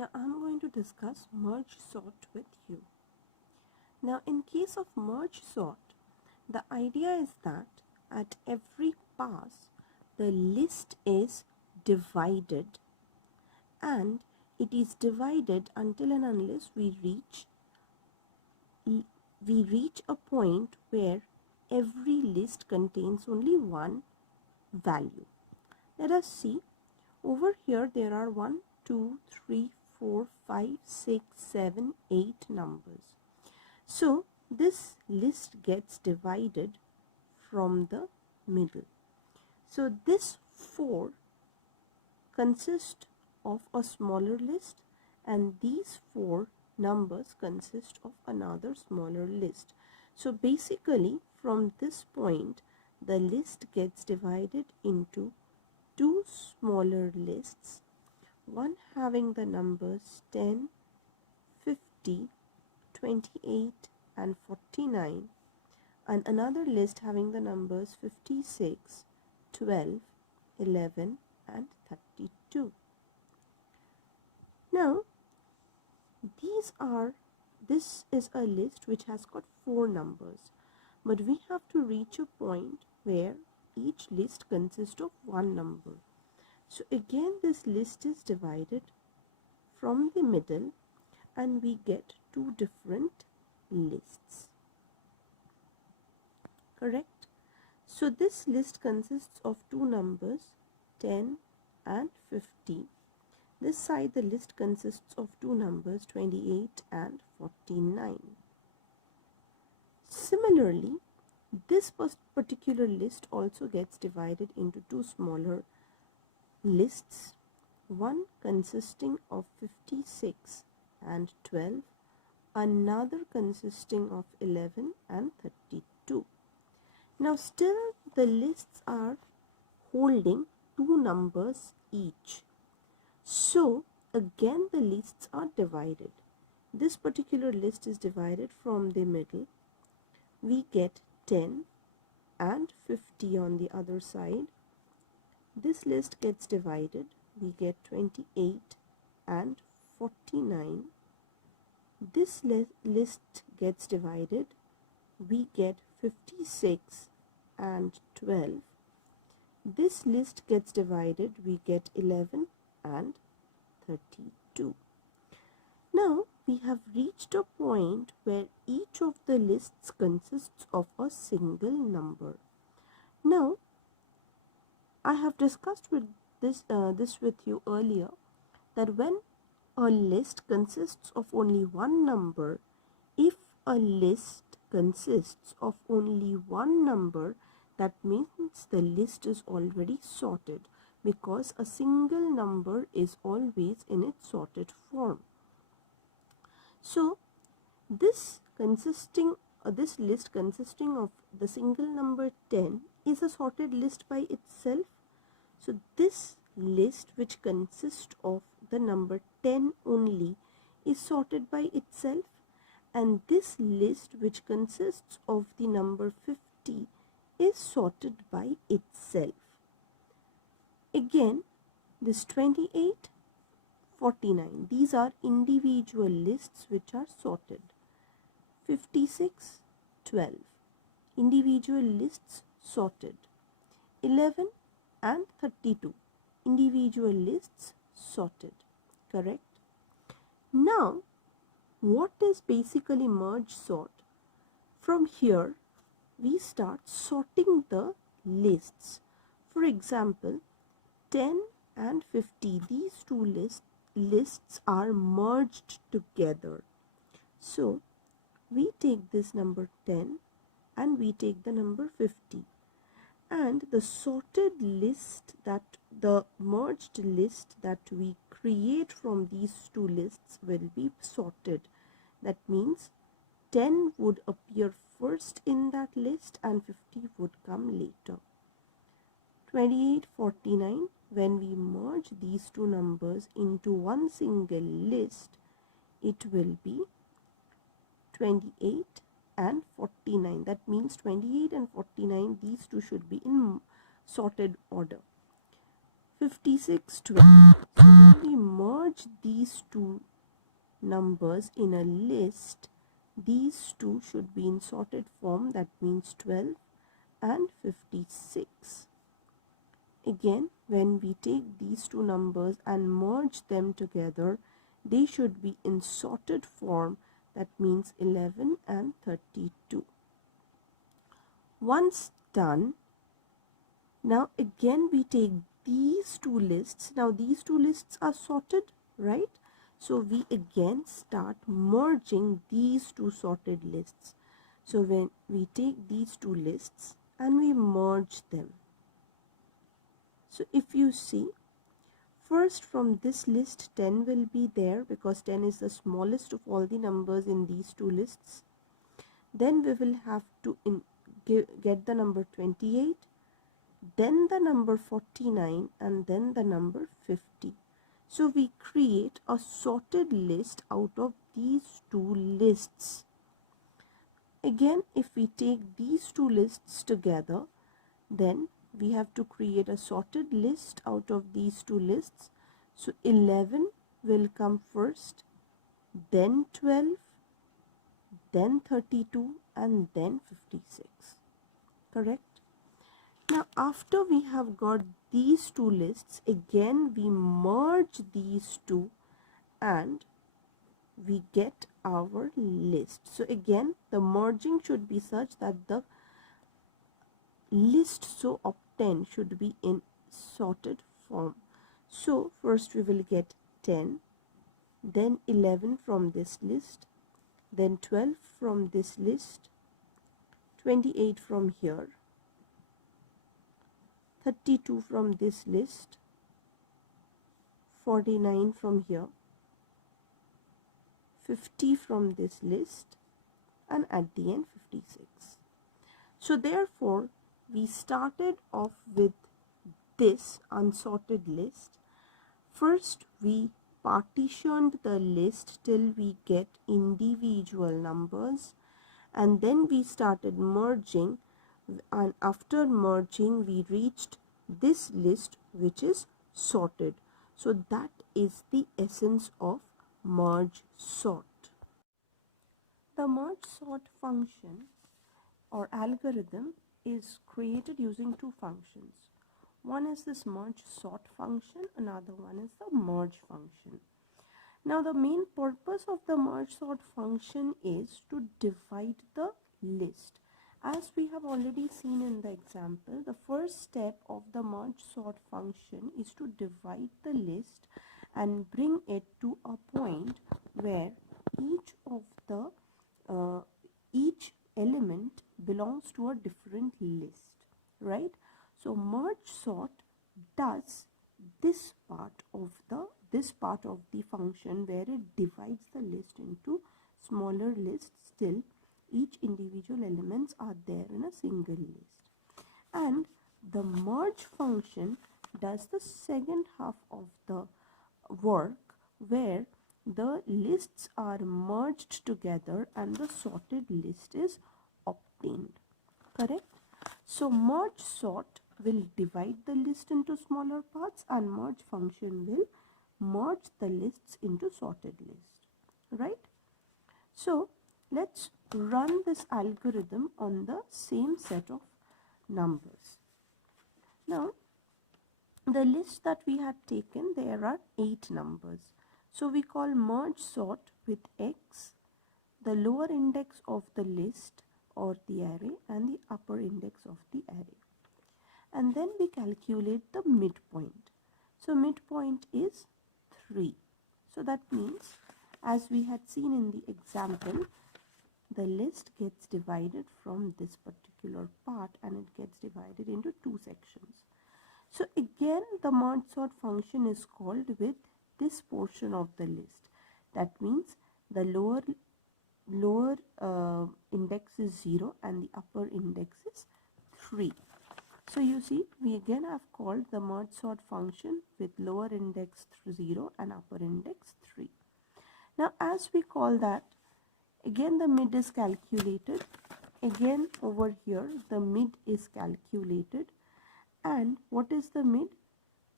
Now I'm going to discuss merge sort with you. Now in case of merge sort, the idea is that at every pass the list is divided, and it is divided until and unless we reach a point where every list contains only one value. Let us see. Over here there are 1, 2, 3, 4, 5, 6, 7, 8 numbers. So this list gets divided from the middle. So this 4 consists of a smaller list, and these 4 numbers consist of another smaller list. So basically from this point the list gets divided into 2 smaller lists, one having the numbers 10, 50, 28 and 49, and another list having the numbers 56, 12, 11 and 32. Now this is a list which has got 4 numbers, but we have to reach a point where each list consists of one number. So again this list is divided from the middle and we get 2 different lists. Correct? So this list consists of 2 numbers 10 and 50. This side the list consists of 2 numbers 28 and 49. Similarly, this particular list also gets divided into 2 smaller lists, one consisting of 56 and 12, another consisting of 11 and 32. Now still the lists are holding 2 numbers each. So again the lists are divided. This particular list is divided from the middle. We get 10 and 50 on the other side. This list gets divided. We get 28 and 49. This list gets divided. We get 56 and 12. This list gets divided. We get 11 and 32. Now we have reached a point where each of the lists consists of a single number. Now I have discussed with this with you earlier that when a list consists of only one number, if a list consists of only one number, that means the list is already sorted, because a single number is always in its sorted form. So this list consisting of the single number 10 is a sorted list by itself. So this list, which consists of the number 10 only, is sorted by itself, and this list, which consists of the number 50, is sorted by itself. Again, this 28, 49, these are individual lists which are sorted. 56, 12, individual lists sorted. 11 and 32, individual lists sorted. Correct? Now what is basically merge sort? From here we start sorting the lists. For example, 10 and 50, these two lists are merged together. So we take this number 10 and we take the number 50, and the sorted list, that the merged list that we create from these two lists will be sorted. That means 10 would appear first in that list and 50 would come later. 28, 49, when we merge these two numbers into one single list, it will be 28 and 49. That means 28 and 49, these two should be in sorted order. 56, 12. So when we merge merge these two numbers in a list, these two should be in sorted form, that means 12 and 56. Again, when we take these two numbers and merge them together, they should be in sorted form, that means 11 and 32. Once done, now again we take these two lists. Now these two lists are sorted, right? So we again start merging these two sorted lists. So when we take these two lists and we merge them. So if you see, first from this list 10 will be there because 10 is the smallest of all the numbers in these two lists. Then we will have to get the number 28, then the number 49, and then the number 50. So we create a sorted list out of these two lists. Again, if we take these two lists together, then we have to create a sorted list out of these two lists. So 11 will come first, then 12, then 32, and then 56. Correct? Now after we have got these two lists, again we merge these two and we get our list. So again the merging should be such that the list so obtained should be in sorted form. So first we will get 10, then 11 from this list, then 12 from this list, 28 from here, 32 from this list, 49 from here, 50 from this list, and at the end 56. So therefore we started off with this unsorted list. First we partitioned the list till we get individual numbers, and then we started merging, and after merging we reached this list which is sorted. So that is the essence of merge sort. The merge sort function or algorithm is created using two functions. One is this merge sort function, another one is the merge function. Now the main purpose of the merge sort function is to divide the list. As we have already seen in the example, the first step of the merge sort function is to divide the list and bring it to a point where each element belongs to a different list, right? So merge sort does this part of the function where it divides the list into smaller lists till each individual elements are there in a single list. And the merge function does the second half of the work where the lists are merged together and the sorted list is obtained. Correct? So merge sort will divide the list into smaller parts and merge function will merge the lists into sorted list. Right? So let's run this algorithm on the same set of numbers. Now the list that we had taken, there are 8 numbers. So we call merge sort with x the lower index of the list or the array and the upper index of the array. And then we calculate the midpoint. So midpoint is 3. So that means, as we had seen in the example, the list gets divided from this particular part and it gets divided into 2 sections. So again the merge sort function is called with this portion of the list. That means the lower index is 0 and the upper index is 3. So you see, we again have called the merge sort function with lower index 0 and upper index 3. Now as we call that, again the mid is calculated. Again over here the mid is calculated. And what is the mid?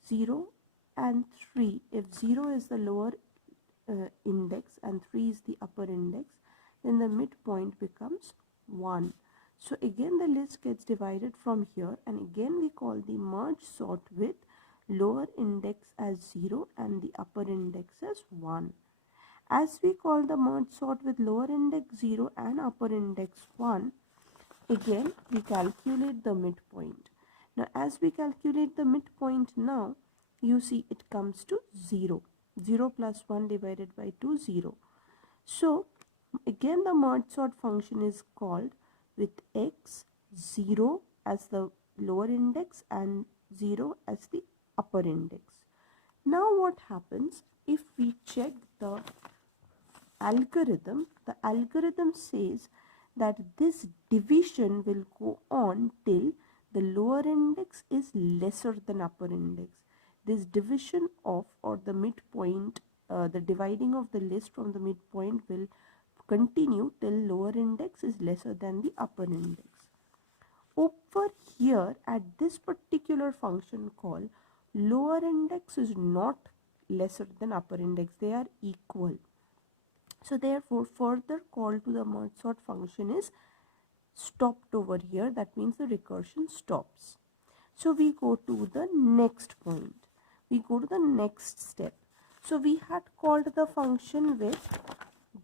0, and 3, if 0 is the lower index and 3 is the upper index, then the midpoint becomes 1. So again the list gets divided from here, and again we call the merge sort with lower index as 0 and the upper index as 1. As we call the merge sort with lower index 0 and upper index 1, again we calculate the midpoint. Now as we calculate the midpoint now, you see it comes to 0. 0 plus 1 divided by 2, 0. So again the merge sort function is called with x 0 as the lower index and 0 as the upper index. Now what happens if we check the algorithm? The algorithm says that this division will go on till the lower index is lesser than upper index. This division of, or the midpoint, the dividing of the list from the midpoint will continue till lower index is lesser than the upper index. Over here at this particular function call, lower index is not lesser than upper index, they are equal. So therefore further call to the merge sort function is stopped over here. That means the recursion stops. So we go to the next point. We go to the next step. So we had called the function with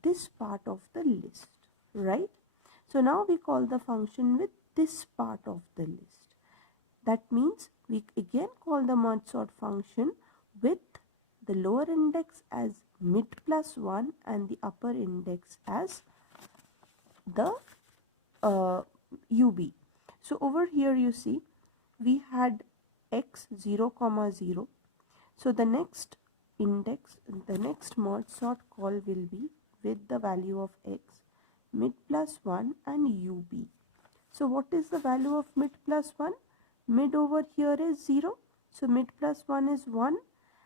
this part of the list, right? So now we call the function with this part of the list. That means we again call the merge sort function with the lower index as mid plus 1 and the upper index as the UB. So over here you see we had x 0 comma 0. So the next index, the next merge sort call will be with the value of x, mid plus 1 and UB. So what is the value of mid plus 1? Mid over here is 0. So mid plus 1 is 1.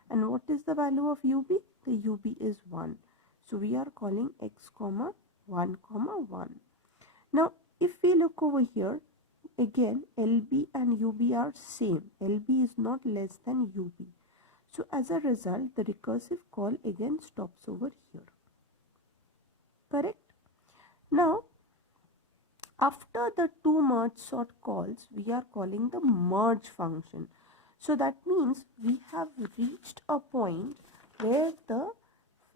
And what is the value of UB? The UB is 1. So we are calling x comma 1 comma 1. Now if we look over here, again LB and UB are same. LB is not less than UB. So as a result, the recursive call again stops over here. Correct? Now after the two merge sort calls, we are calling the merge function. So that means we have reached a point where the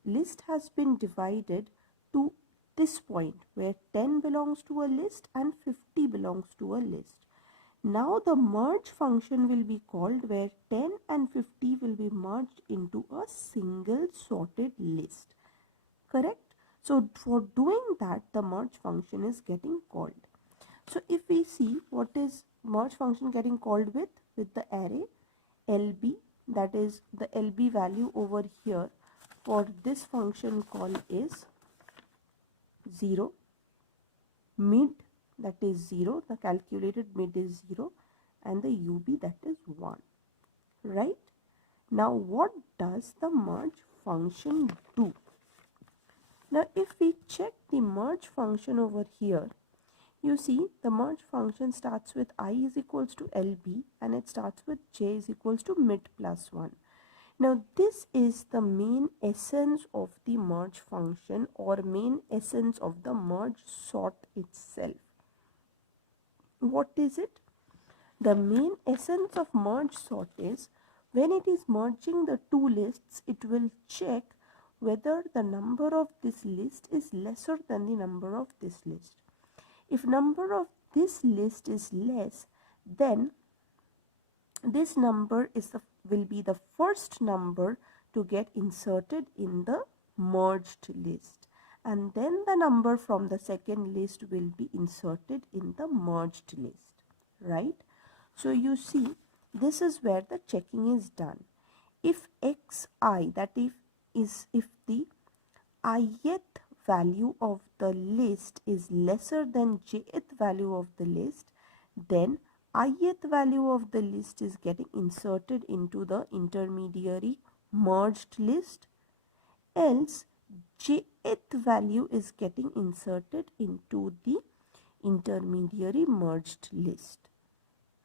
list has been divided to this point where 10 belongs to a list and 50 belongs to a list. Now the merge function will be called where 10 and 50 will be merged into a single sorted list. Correct? So for doing that, the merge function is getting called. So if we see what is merge function getting called with the array LB, that is the LB value over here for this function call is 0, mid that is 0, the calculated mid is 0, and the UB that is 1, right? Now what does the merge function do? Now if we check the merge function over here, you see the merge function starts with I is equals to LB and it starts with J is equals to mid plus 1. Now this is the main essence of the merge function or main essence of the merge sort itself. What is it? The main essence of merge sort is when it is merging the two lists, it will check whether the number of this list is lesser than the number of this list. If number of this list is less, then this number will be the first number to get inserted in the merged list, and then the number from the second list will be inserted in the merged list, right? So you see this is where the checking is done. If xi, that is if the ith value of the list is lesser than jth value of the list, then ith value of the list is getting inserted into the intermediary merged list, else jth value is getting inserted into the intermediary merged list,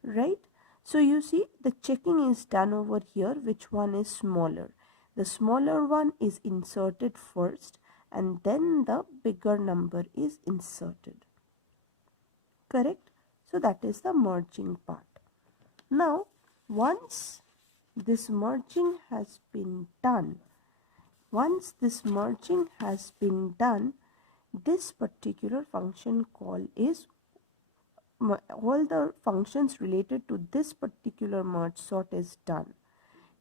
right? So you see the checking is done over here, which one is smaller. The smaller one is inserted first and then the bigger number is inserted. Correct? So that is the merging part. Now, once this merging has been done, this particular function call is all the functions related to this particular merge sort is done.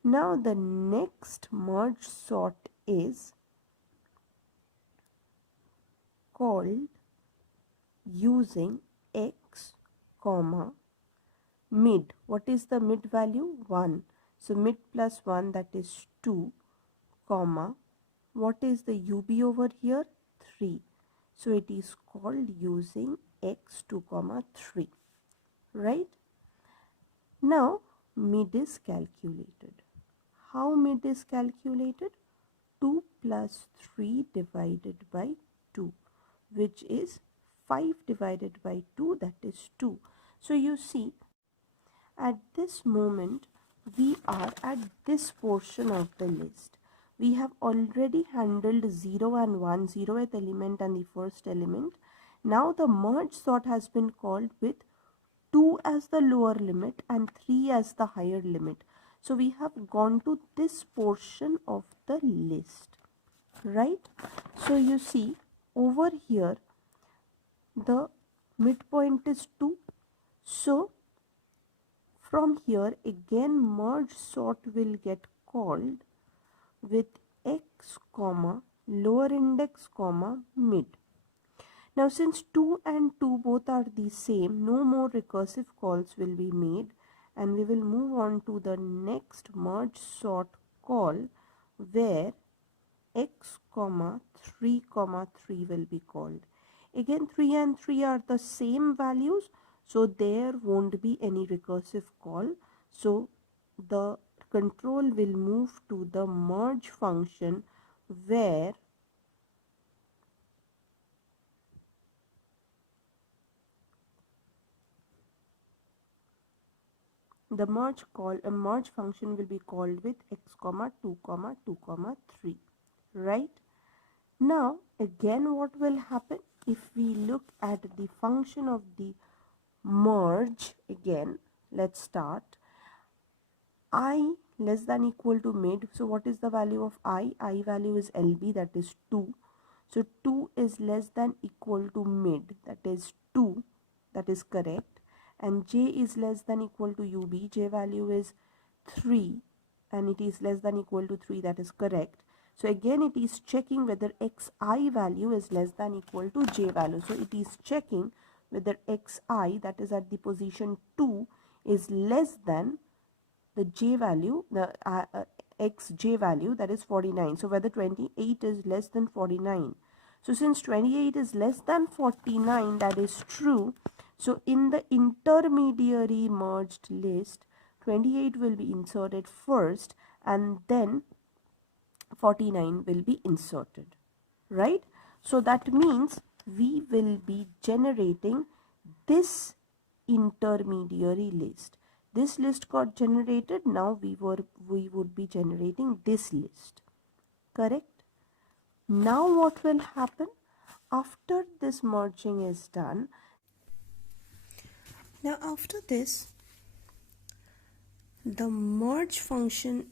Now the next merge sort is called using x comma mid. What is the mid value? 1. So mid plus 1, that is 2, comma, what is the ub over here? 3. So it is called using x2 comma 3. Right? Now mid is calculated. How mid is calculated? 2 plus 3 divided by 2, which is 5 divided by 2, that is 2. So you see, at this moment we are at this portion of the list. We have already handled 0 and 1, 0th element and the first element. Now the merge sort has been called with 2 as the lower limit and 3 as the higher limit. So we have gone to this portion of the list, right? So you see over here the midpoint is 2. So from here again merge sort will get called with x comma lower index comma mid. Now since 2 and 2 both are the same, no more recursive calls will be made and we will move on to the next merge sort call where x comma 3 will be called. Again 3 and 3 are the same values, so there won't be any recursive call. So the control will move to the merge function where the merge function will be called with x comma 2 comma 2 comma 3. Right? Now again what will happen if we look at the function of the merge? Again let's start. I less than equal to mid. So what is the value of I? I value is LB, that is 2. So 2 is less than equal to mid, that is 2, that is correct. And J is less than equal to UB, J value is 3 and it is less than equal to 3, that is correct. So again it is checking whether xi value is less than equal to j value. So it is checking whether xi, that is at the position 2, is less than the j value, the xj value, that is 49. So whether 28 is less than 49. So since 28 is less than 49, that is true. So in the intermediary merged list, 28 will be inserted first and then 49 will be inserted, right? So that means we will be generating this intermediary list. This list got generated, now we would be generating this list, correct? Now what will happen after this merging is done? Now after this, the merge function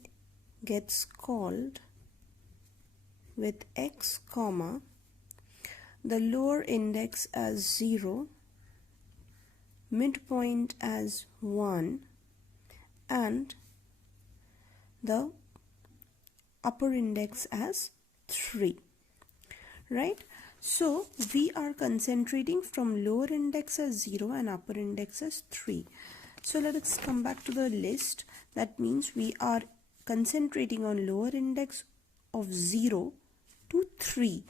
gets called with x comma the lower index as 0, midpoint as 1 and the upper index as 3, right? So we are concentrating from lower index as 0 and upper index as 3. So let us come back to the list. That means we are concentrating on lower index of 0 to 3.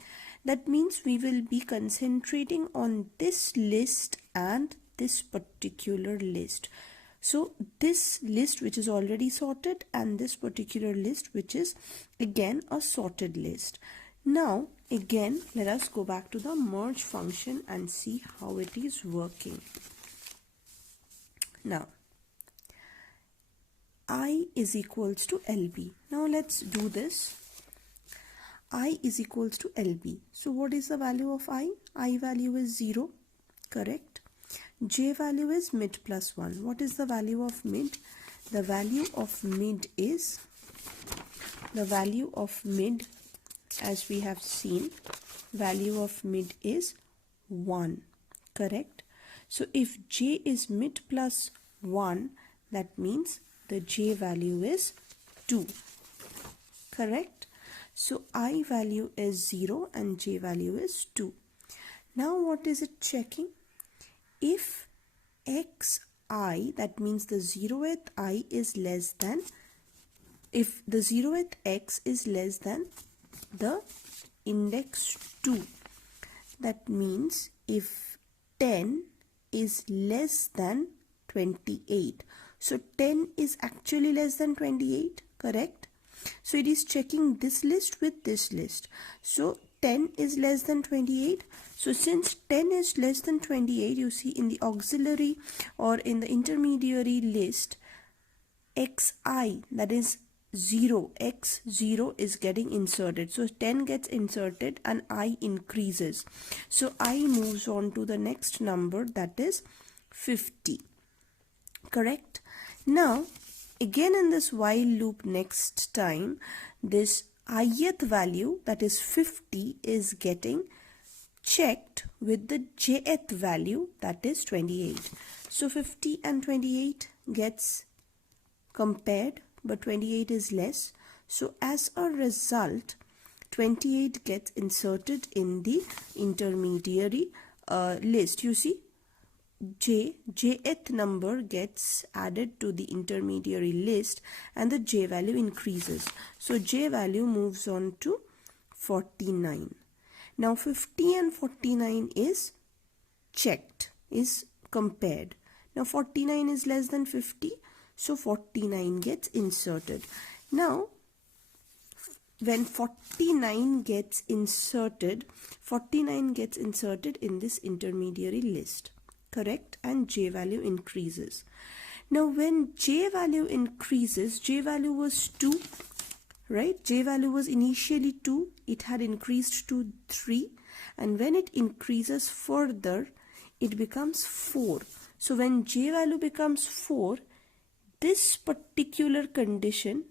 That means we will be concentrating on this list and this particular list. So this list which is already sorted and this particular list which is again a sorted list. Now again let us go back to the merge function and see how it is working. Now I is equals to LB. Now let's do this. I is equals to LB. So what is the value of I? I value is 0, correct? J value is mid plus 1. What is the value of mid? The value of mid is, as we have seen, value of mid is 1, correct? So if J is mid plus 1, that means the J value is 2, correct? So I value is 0 and J value is 2. Now what is it checking? If xi, that means the 0th I is less than, if the 0th x is less than the index 2, that means if 10 is less than 28, so 10 is actually less than 28, correct? So it is checking this list with this list. So 10 is less than 28. So since 10 is less than 28, you see in the auxiliary or in the intermediary list, xi, that is 0, x0 is getting inserted. So 10 gets inserted and I increases. So I moves on to the next number, that is 50, correct? Now again in this while loop, next time this ith value, that is 50, is getting checked with the jth value, that is 28. So 50 and 28 gets compared, but 28 is less. So as a result, 28 gets inserted in the intermediary list. You see, jth number gets added to the intermediary list and the J value increases. So J value moves on to 49. Now 50 and 49 is checked, is compared. Now 49 is less than 50, so 49 gets inserted. Now when 49 gets inserted in this intermediary list, correct? And J value increases. Now when J value increases, J value was 2, right? J value was initially 2, it had increased to 3, and when it increases further, it becomes 4. So when J value becomes 4, this particular condition,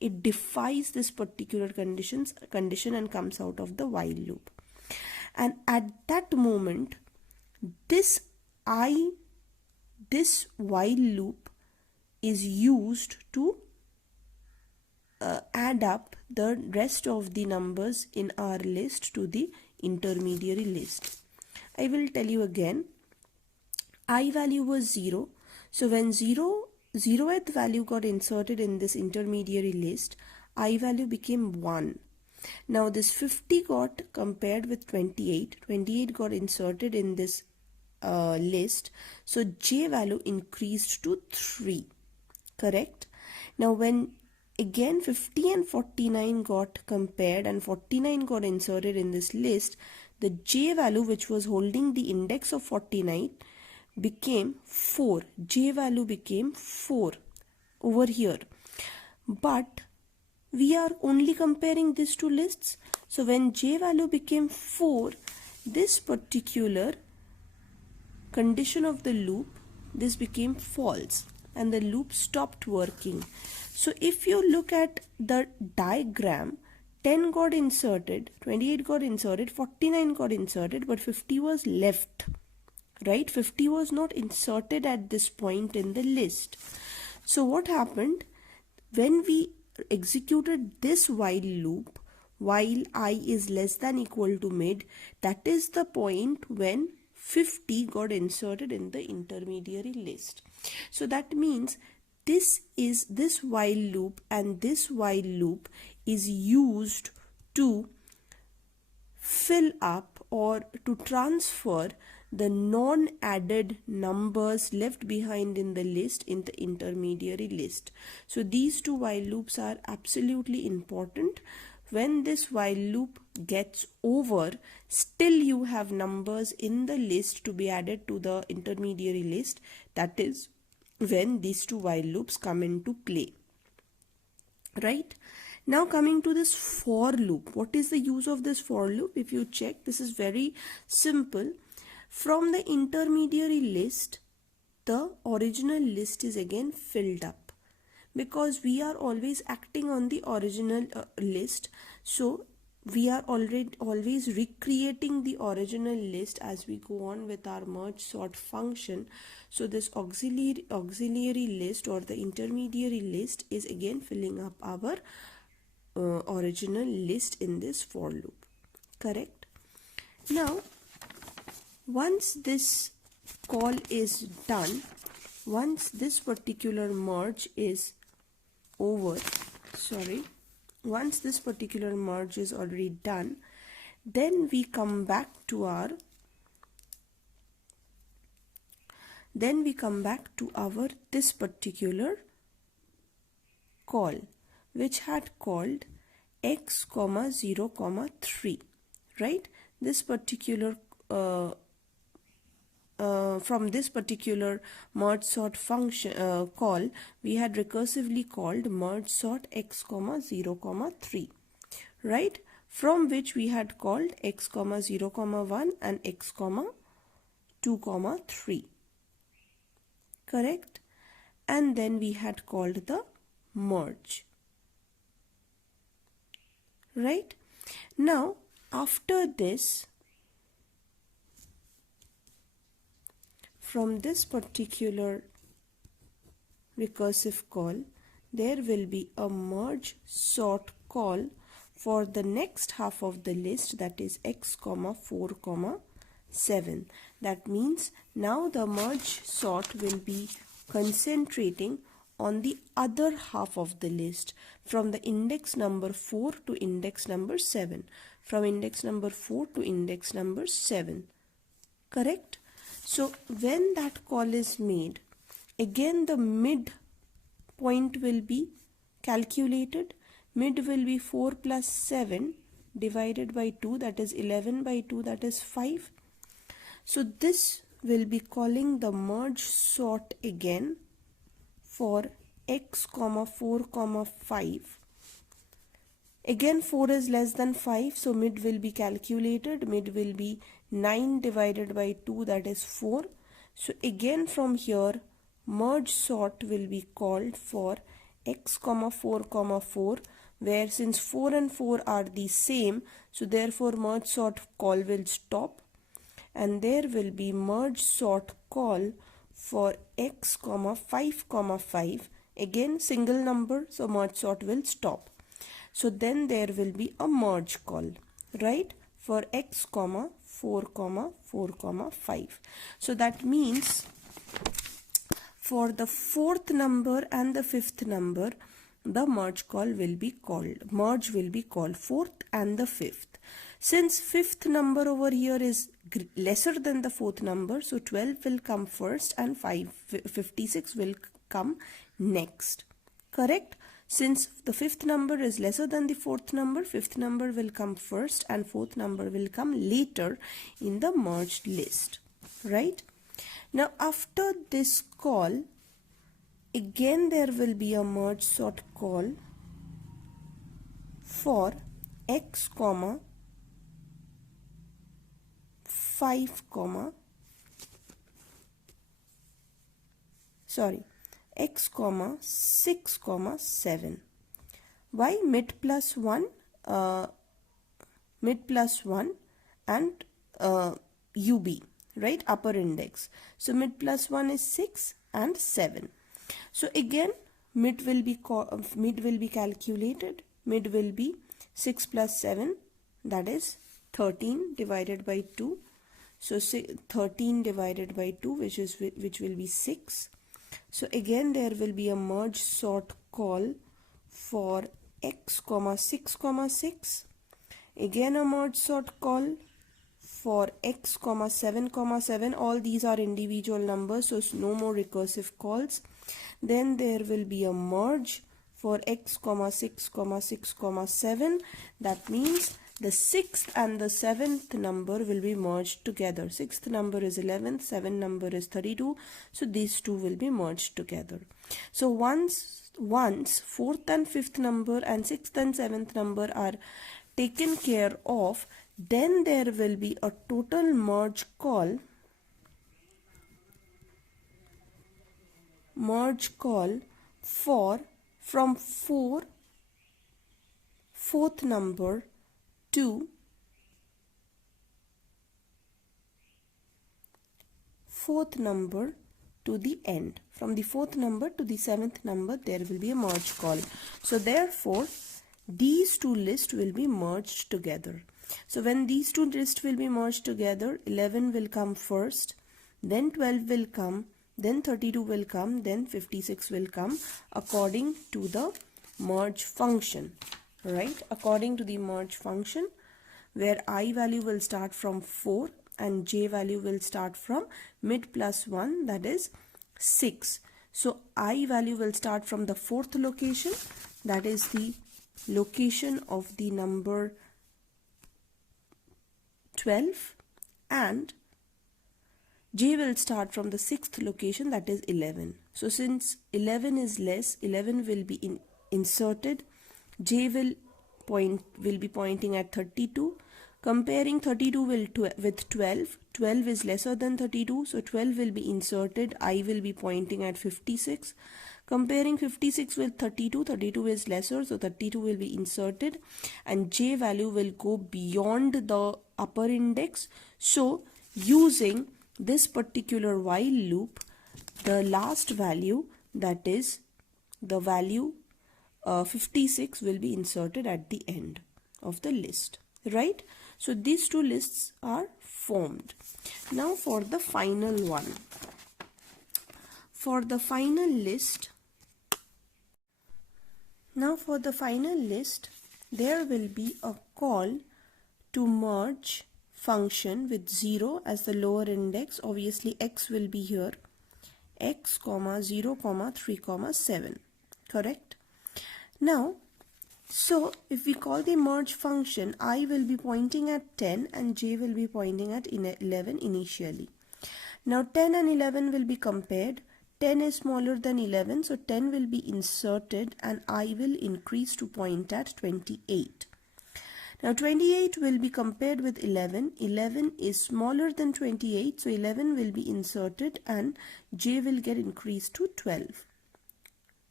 it defies this particular condition and comes out of the while loop. And at that moment, this while loop is used to add up the rest of the numbers in our list to the intermediary list. I will tell you again. I value was 0. So when 0th value got inserted in this intermediary list, I value became 1. Now this 50 got compared with 28. 28 got inserted in this list. So J value increased to 3. Correct? Now when again 50 and 49 got compared and 49 got inserted in this list, the J value, which was holding the index of 49, became 4. J value became 4 over here. But we are only comparing these two lists. So when J value became 4, this particular condition of the loop, this became false and the loop stopped working. So if you look at the diagram, 10 got inserted, 28 got inserted, 49 got inserted, but 50 was left. Right? 50 was not inserted at this point in the list. So what happened? When we executed this while loop, while I is less than equal to mid, that is the point when 50 got inserted in the intermediary list. So that means this while loop and this while loop is used to fill up or to transfer the non-added numbers left behind in the list in the intermediary list. So these two while loops are absolutely important. When this while loop gets over, still you have numbers in the list to be added to the intermediary list. That is when these two while loops come into play. Right? Now coming to this for loop. What is the use of this for loop? If you check, this is very simple. From the intermediary list, the original list is again filled up, because we are always acting on the original list. So we are always recreating the original list as we go on with our merge sort function. So this auxiliary list or the intermediary list is again filling up our original list in this for loop. Correct? Now once this call is done, once this particular merge is over, once this particular merge is already done, then we come back to our this particular call, which had called x comma 0 comma 3, right? This particular from this particular merge sort function call, we had recursively called merge sort x comma 0 comma 3, right? From which we had called x comma 0 comma 1 and x comma 2 comma 3. Correct? And then we had called the merge. Right? Now after this, from this particular recursive call, there will be a merge sort call for the next half of the list, that is x comma 4 comma 7. That means now the merge sort will be concentrating on the other half of the list, from the index number 4 to index number 7, from index number 4 to index number 7. Correct? So when that call is made, again the mid point will be calculated. Mid will be 4 plus 7 divided by 2, that is 11 by 2, that is 5. So this will be calling the merge sort again for x comma 4 comma 5. Again 4 is less than 5, so mid will be calculated. Mid will be 9 divided by 2, that is 4. So again from here merge sort will be called for x comma 4 comma 4, where since 4 and 4 are the same, so therefore merge sort call will stop, and there will be merge sort call for x comma 5 comma 5, again single number, so merge sort will stop. So then there will be a merge call, right, for x comma 4 comma 4 comma 5. So that means for the fourth number and the fifth number, the merge call will be called, merge will be called fourth and the fifth. Since fifth number over here is lesser than the fourth number, so 12 will come first and 56 will come next. Correct? Since the fifth number is lesser than the fourth number, fifth number will come first and fourth number will come later in the merged list. Right? Now after this call, again there will be a merge sort call for x comma 5 comma x comma 6 comma 7. Why? Mid plus 1 and UB, right, upper index. So mid plus 1 is 6 and 7. So again mid will be calculated. Mid will be 6 plus 7, that is 13 divided by 2. So 13 divided by 2, which will be 6. So again there will be a merge sort call for x comma 6 comma 6. Again a merge sort call for x comma 7 comma 7. All these are individual numbers, so no more recursive calls. Then there will be a merge for x comma 6 comma 6 comma 7. That means the 6th and the 7th number will be merged together. 6th number is 11th, 7th number is 32. So these two will be merged together. So once 4th and 5th number and 6th and 7th number are taken care of, then there will be a total merge call from 4th number to 4th number to the end. From the 4th number to the 7th number there will be a merge call. So therefore these two lists will be merged together. So when these two lists will be merged together, 11 will come first, then 12 will come, then 32 will come, then 56 will come, according to the merge function, right? According to the merge function, where I value will start from 4 and j value will start from mid plus 1, that is 6. So I value will start from the 4th location, that is the location of the number 12, and j will start from the 6th location, that is 11. So since 11 is less, 11 will be inserted. J will be pointing at 32. Comparing 32 with 12, 12 is lesser than 32, so 12 will be inserted. I will be pointing at 56. Comparing 56 with 32, 32 is lesser, so 32 will be inserted, and j value will go beyond the upper index. So using this particular while loop, the last value, that is the value 56, will be inserted at the end of the list, right? So these two lists are formed. Now for the final one. For the final list, there will be a call to merge function with 0 as the lower index. Obviously x will be here, x, 0, 3, 7, correct? Now, so if we call the merge function, I will be pointing at 10 and j will be pointing at 11 initially. Now 10 and 11 will be compared. 10 is smaller than 11, so 10 will be inserted and I will increase to point at 28. Now 28 will be compared with 11. 11 is smaller than 28, so 11 will be inserted and j will get increased to 12,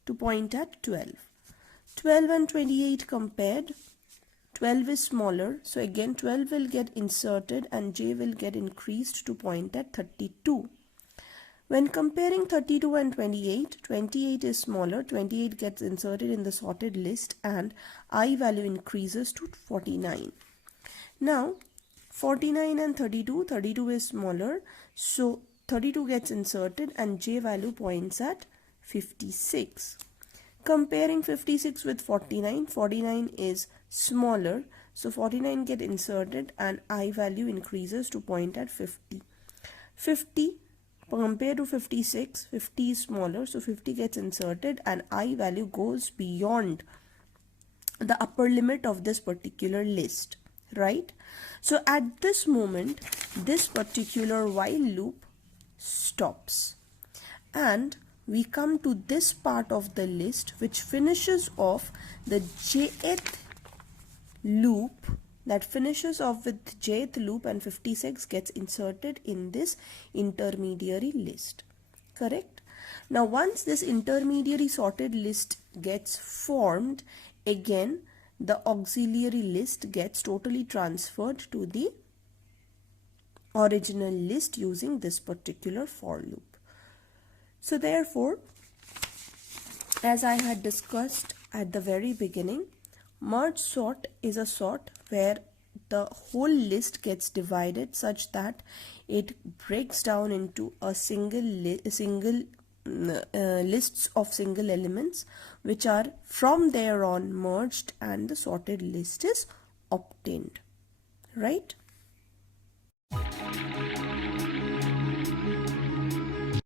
to point at 12. 12 and 28 compared, 12 is smaller, so again 12 will get inserted and j will get increased to point at 32. When comparing 32 and 28, 28 is smaller, 28 gets inserted in the sorted list and I value increases to 49. Now 49 and 32, 32 is smaller, so 32 gets inserted and j value points at 56. Comparing 56 with 49, 49 is smaller, so 49 get inserted and I value increases to point at 50. 50 compared to 56, 50 is smaller, so 50 gets inserted and I value goes beyond the upper limit of this particular list, right? So at this moment, this particular while loop stops and we come to this part of the list which finishes off the jth loop, that finishes off with jth loop, and 56 gets inserted in this intermediary list, correct? Now once this intermediary sorted list gets formed, again the auxiliary list gets totally transferred to the original list using this particular for loop. So therefore, as I had discussed at the very beginning, merge sort is a sort where the whole list gets divided such that it breaks down into a lists of single elements which are from there on merged and the sorted list is obtained, right?